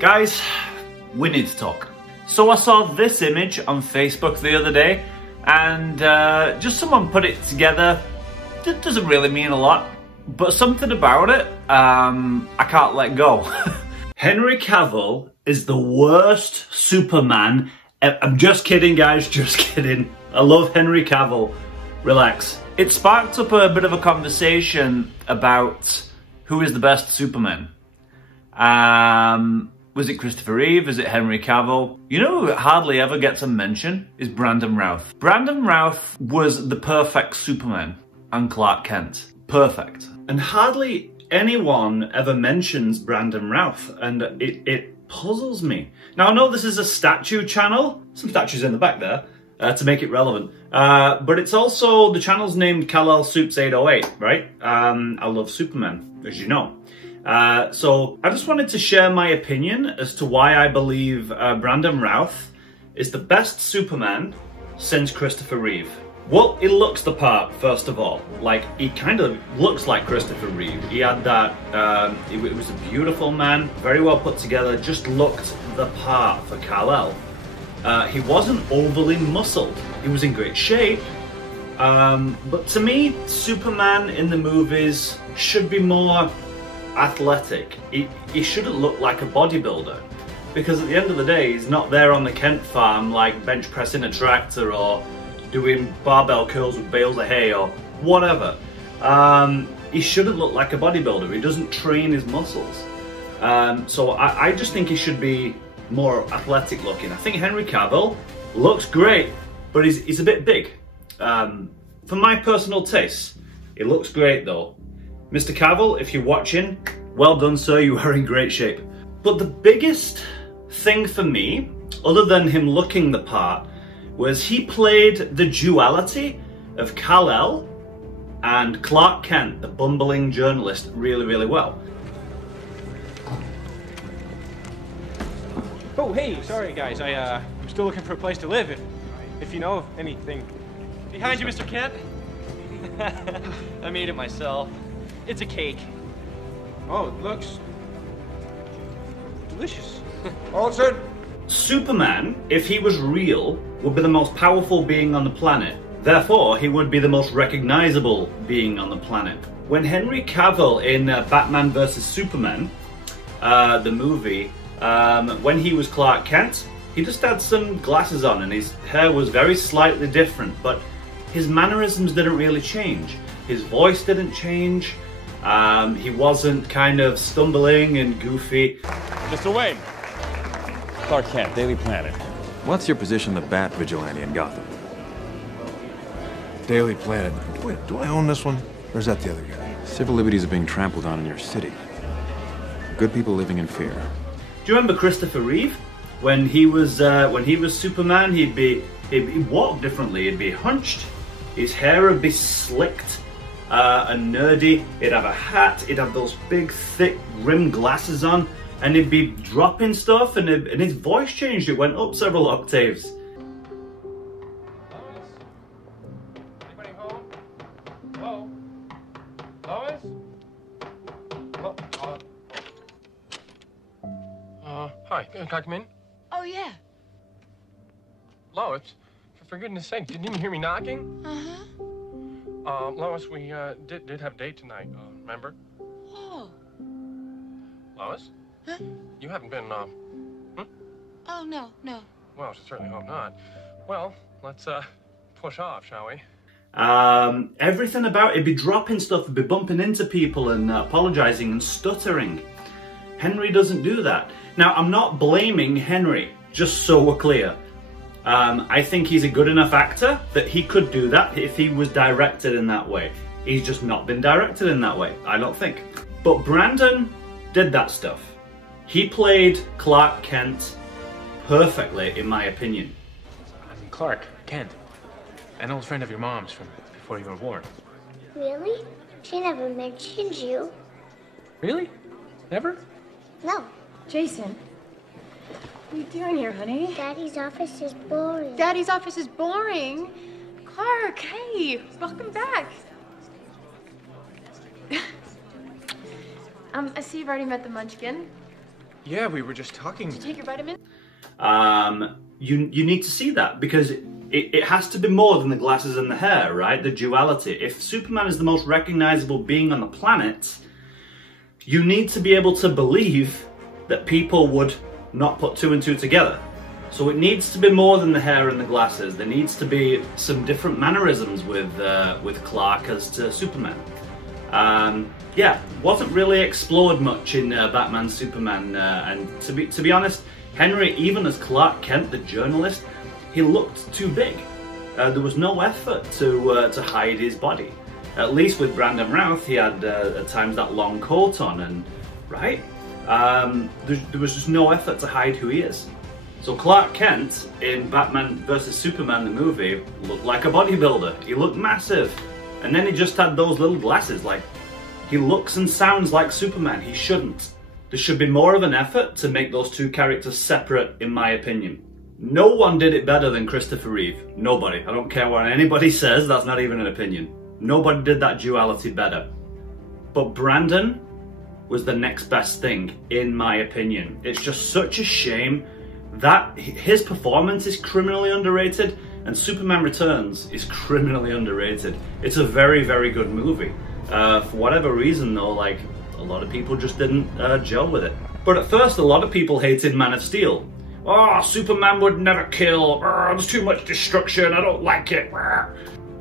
Guys, we need to talk. So I saw this image on Facebook the other day, and just someone put it together. It doesn't really mean a lot, but something about it, I can't let go. Henry Cavill is the worst Superman. I'm just kidding, guys, just kidding. I love Henry Cavill. Relax. It sparked up a bit of a conversation about who is the best Superman. Was it Christopher Reeve? Is it Henry Cavill? You know who hardly ever gets a mention is Brandon Routh. Brandon Routh was the perfect Superman and Clark Kent. Perfect. And hardly anyone ever mentions Brandon Routh, and it puzzles me. Now I know this is a statue channel, some statues in the back there, to make it relevant. But it's also, the channel's named Kal-El Soups 808, right? I love Superman, as you know. So I just wanted to share my opinion as to why I believe Brandon Routh is the best Superman since Christopher Reeve. Well, he looks the part, first of all. Like, he kind of looks like Christopher Reeve. He had that, it was a beautiful man, very well put together, just looked the part for Kal-El. He wasn't overly muscled. He was in great shape. But to me, Superman in the movies should be more athletic. He shouldn't look like a bodybuilder. Because at the end of the day, he's not there on the Kent farm like bench pressing a tractor or doing barbell curls with bales of hay or whatever. He shouldn't look like a bodybuilder. He doesn't train his muscles. So I just think he should be more athletic looking. I think Henry Cavill looks great, but he's a bit big. For my personal taste, it looks great though. Mr. Cavill, if you're watching, well done sir, you are in great shape. But the biggest thing for me, other than him looking the part, was he played the duality of Kal-El and Clark Kent, the bumbling journalist, really, really well. Oh, hey, sorry guys, I'm still looking for a place to live, if you know of anything. Behind you, Mr. Kent. I made it myself. It's a cake. Oh, it looks delicious. Alton! Superman, if he was real, would be the most powerful being on the planet. Therefore, he would be the most recognizable being on the planet. When Henry Cavill in Batman vs Superman, the movie, when he was Clark Kent, he just had some glasses on and his hair was very slightly different, but his mannerisms didn't really change. His voice didn't change. He wasn't kind of stumbling and goofy. Mr. Wayne. Clark Kent, Daily Planet. What's your position on the Bat Vigilante in Gotham? Daily Planet. Wait, do I own this one? Or is that the other guy? Civil liberties are being trampled on in your city. Good people living in fear. Do you remember Christopher Reeve? When he was Superman, he'd walk differently. He'd be hunched. His hair would be slicked and nerdy. He'd have a hat. He'd have those big, thick, rimmed glasses on. And he'd be dropping stuff, and his voice changed. It went up several octaves. Lois? Anybody home? Hello? Lois? Hi. Can I come in? Oh, yeah. Lois, for goodness sake, didn't you hear me knocking? Uh-huh. Lois, we did have a date tonight, remember? Oh. Lois? Huh? You haven't been, Oh, no. Well, I certainly hope not. Well, let's, push off, shall we? Everything about it, he'd be dropping stuff, he'd be bumping into people and apologizing and stuttering. Henry doesn't do that. Now, I'm not blaming Henry, just so we're clear. I think he's a good enough actor that he could do that if he was directed in that way. He's just not been directed in that way, I don't think. But Brandon did that stuff. He played Clark Kent perfectly, in my opinion. I'm Clark Kent, an old friend of your mom's from before you were born. Really? She never mentioned you. Really? Never? No. Jason, what are you doing here, honey? Daddy's office is boring. Daddy's office is boring. Clark, hey, welcome back. I see you've already met the Munchkin. Yeah, we were just talking. Did you take your vitamin? You need to see that, because it has to be more than the glasses and the hair, right? The duality. If Superman is the most recognizable being on the planet, you need to be able to believe that people would not put two and two together. So it needs to be more than the hair and the glasses. There needs to be some different mannerisms with Clark as to Superman. Yeah, wasn't really explored much in Batman Superman, and to be honest, Henry, even as Clark Kent, the journalist, he looked too big. There was no effort to hide his body. At least with Brandon Routh, he had at times that long coat on, and right, there was just no effort to hide who he is. So Clark Kent in Batman vs Superman the movie looked like a bodybuilder. He looked massive, and then he just had those little glasses. Like, he looks and sounds like Superman. He shouldn't. There should be more of an effort to make those two characters separate, in my opinion. No one did it better than Christopher Reeve. Nobody. I don't care what anybody says, that's not even an opinion. Nobody did that duality better. But Brandon was the next best thing, in my opinion. It's just such a shame that his performance is criminally underrated, and Superman Returns is criminally underrated. It's a very, very good movie. For whatever reason though, like, a lot of people just didn't gel with it. But at first, a lot of people hated Man of Steel. Oh, Superman would never kill. There's too much destruction. I don't like it.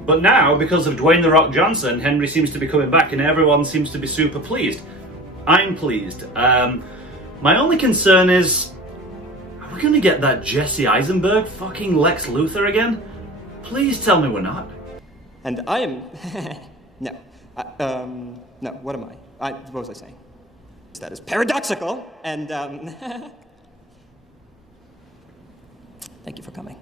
But now, because of Dwayne "The Rock" Johnson, Henry seems to be coming back and everyone seems to be super pleased. I'm pleased. My only concern is, are we going to get that Jesse Eisenberg fucking Lex Luthor again? Please tell me we're not. And I am... no. No, what am I? What was I saying? That is paradoxical, and, thank you for coming.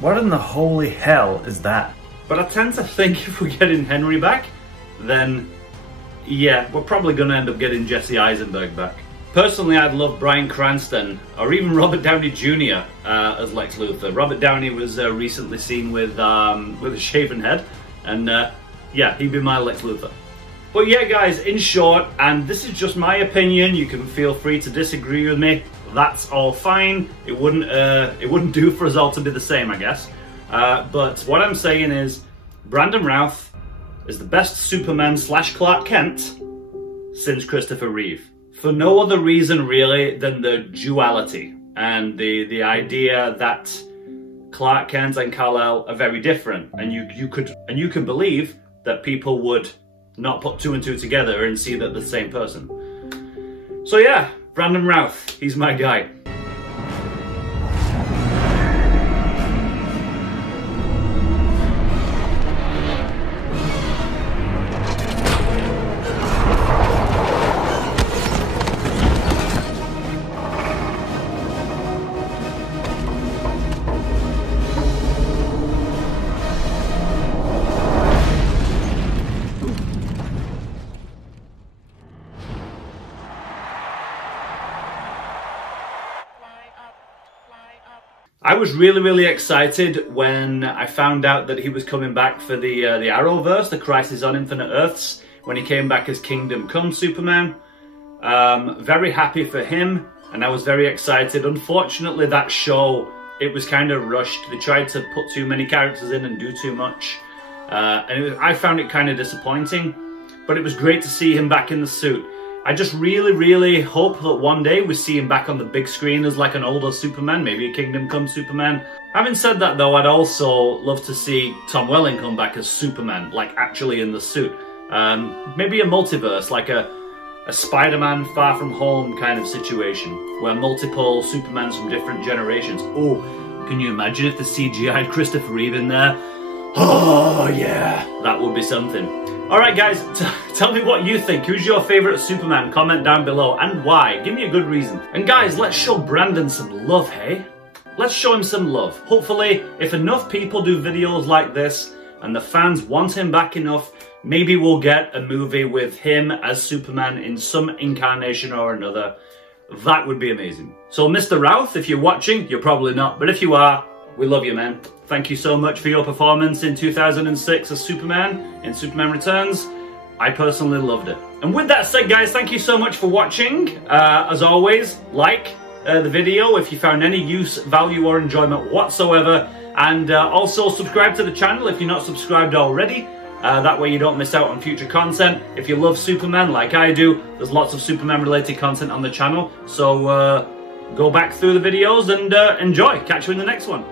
What in the holy hell is that? But I tend to think if we're getting Henry back, then yeah, we're probably going to end up getting Jesse Eisenberg back. Personally, I'd love Bryan Cranston or even Robert Downey Jr. As Lex Luthor. Robert Downey was recently seen with a shaven head, and yeah, he'd be my Lex Luthor. But yeah, guys, in short, and this is just my opinion, you can feel free to disagree with me. That's all fine. It wouldn't do for us all to be the same, I guess. But what I'm saying is, Brandon Routh is the best Superman / Clark Kent since Christopher Reeve. For no other reason really than the duality and the idea that Clark Kent and Kal-El are very different, and you could believe that people would not put two and two together and see that they're the same person. So yeah, Brandon Routh, he's my guy. I was really excited when I found out that he was coming back for the Arrowverse, the Crisis on Infinite Earths, when he came back as Kingdom Come Superman. Very happy for him, and I was very excited. Unfortunately, that show, it was kind of rushed. They tried to put too many characters in and do too much, and I found it kind of disappointing, but it was great to see him back in the suit. I just really hope that one day we see him back on the big screen as like an older Superman, maybe a Kingdom Come Superman. Having said that though, I'd also love to see Tom Welling come back as Superman, like actually in the suit. Maybe a multiverse, like a Spider-Man Far From Home kind of situation, where multiple Supermans from different generations. Oh, can you imagine if the CGI'd Christopher Reeve in there? Oh yeah, that would be something. Alright guys, tell me what you think. Who's your favourite Superman? Comment down below, and why. Give me a good reason. And guys, let's show Brandon some love, hey? Let's show him some love. Hopefully, if enough people do videos like this, and the fans want him back enough, maybe we'll get a movie with him as Superman in some incarnation or another. That would be amazing. So Mr. Routh, if you're watching, you're probably not, but if you are, we love you, man. thank you so much for your performance in 2006 as Superman in Superman Returns. I personally loved it. And with that said, guys, thank you so much for watching. As always, like the video if you found any use, value, or enjoyment whatsoever. And also subscribe to the channel if you're not subscribed already. That way you don't miss out on future content. If you love Superman like I do, there's lots of Superman related content on the channel. So go back through the videos and enjoy. Catch you in the next one.